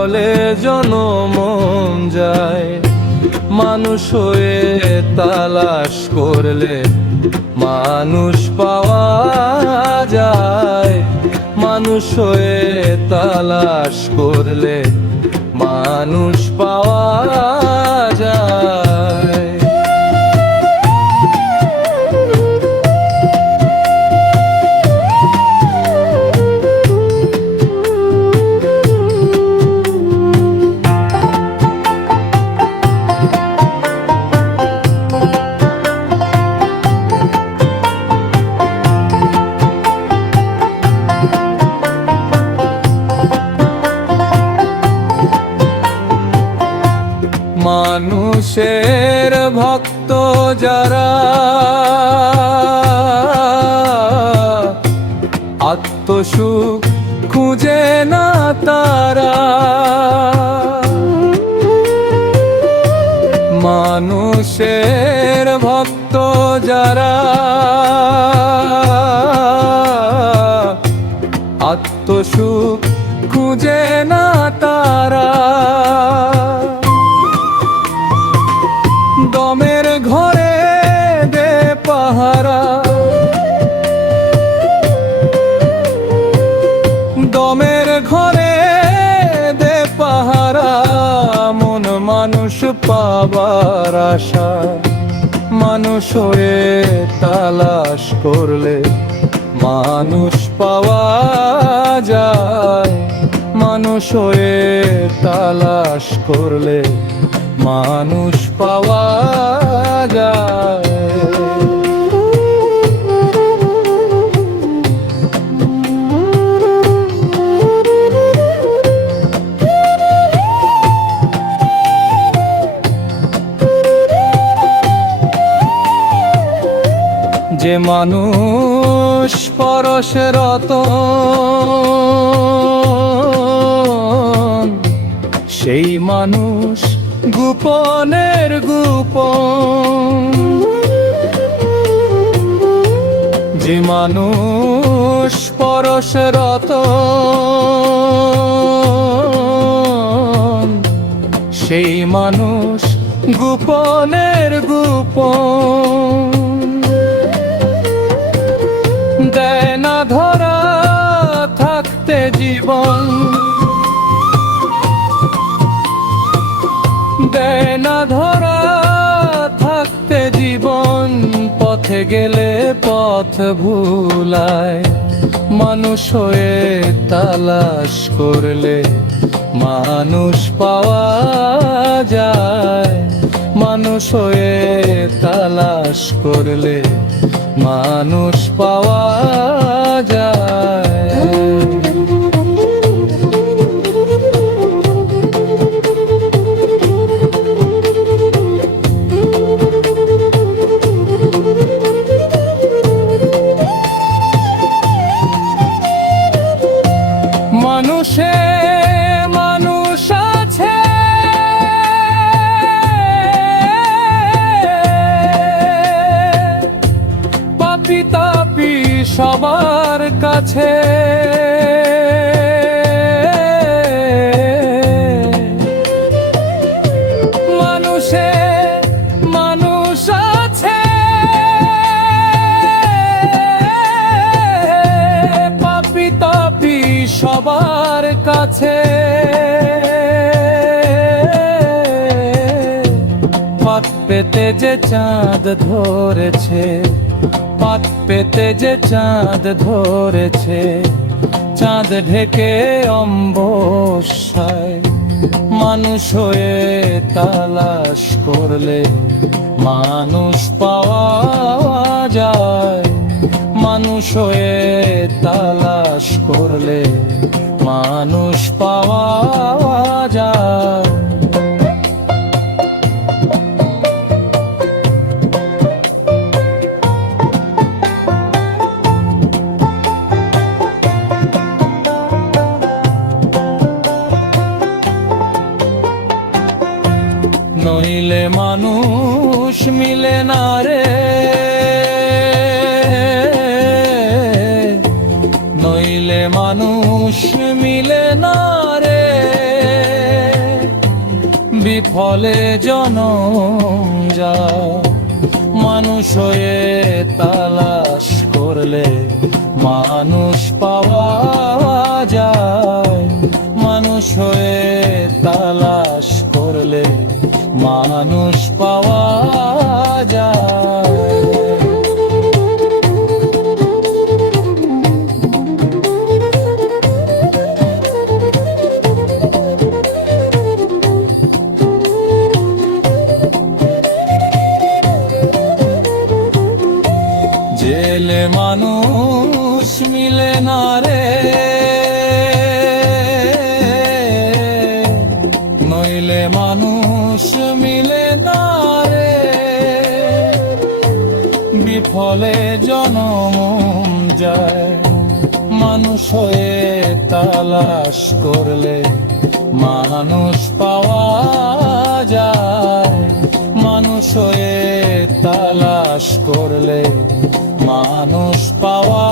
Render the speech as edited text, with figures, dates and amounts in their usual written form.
বলে জনমন যায়। মানুষ হয়ে তালাশ করলে মানুষ পাওয়া যায়। মানুষ হয়ে তালাশ করলে মানুষ পাওয়া যায়। মানুষের ভক্ত যারা আত্মসুখ খুঁজে না তারা। মানুষের ভক্ত যারা আত্মসুখ খুঁজে না তারা। দমের ঘরে দে পাহারা, দমের ঘরে দে পাহারা। মন মানুষ পাবার আশা, মানুষ হয়ে তালাশ করলে মানুষ পাওয়া যায়। মানুষ হয়ে তালাশ করলে মানুষ পাওয়া যায়। যে মানুষ পরশে রতন, সেই মানুষ গোপনের গোপন। যে মানুষ পরশে রতন, সেই মানুষ গোপনের গোপন। দেয় না ধরা থাকতে জীবন, দেয় না ধরা থাকতে জীবন। পথে গেলে পথ ভুলায়, মানুষ হয়ে তালাশ করলে মানুষ পাওয়া যায়। মানুষ হয়ে তালাশ করলে মানুষ পাওয়া যায়। মানুষে মানুষ আছে, পাপী তাপী সবার কাছে। মানুষে মানুষ আছে, পাপী তাপী সবার কাছে। পথ পেতে যে চাঁদ ধরেছে, পথ পেতে যে চাঁদ ধরেছে। চাঁদ ঢেকে অম্বসায়, মানুষ হয়ে তালাশ করলে মানুষ পাওয়া যায়। মানুষ হয়ে তালাশ করলে মানুষ পাওয়া যায়। নইলে মানুষ মিলে না রে, নইলে মানুষ মিলে না রে। বিফলে জনম যায়। মানুষ হয়ে তালাশ করলে মানুষ পাওয়া যায়। মানুষ হয়ে তালাশ করলে মানুষ পাওয়া যায়। জেলে মানুষ মিলে না রে, নইলে মানুষ মিলে না রে। বিফলে জনম যায়। মানুষ হয়ে তালাশ করলে মানুষ পাওয়া যায়। মানুষ হয়ে তালাশ করলে মানুষ পাওয়া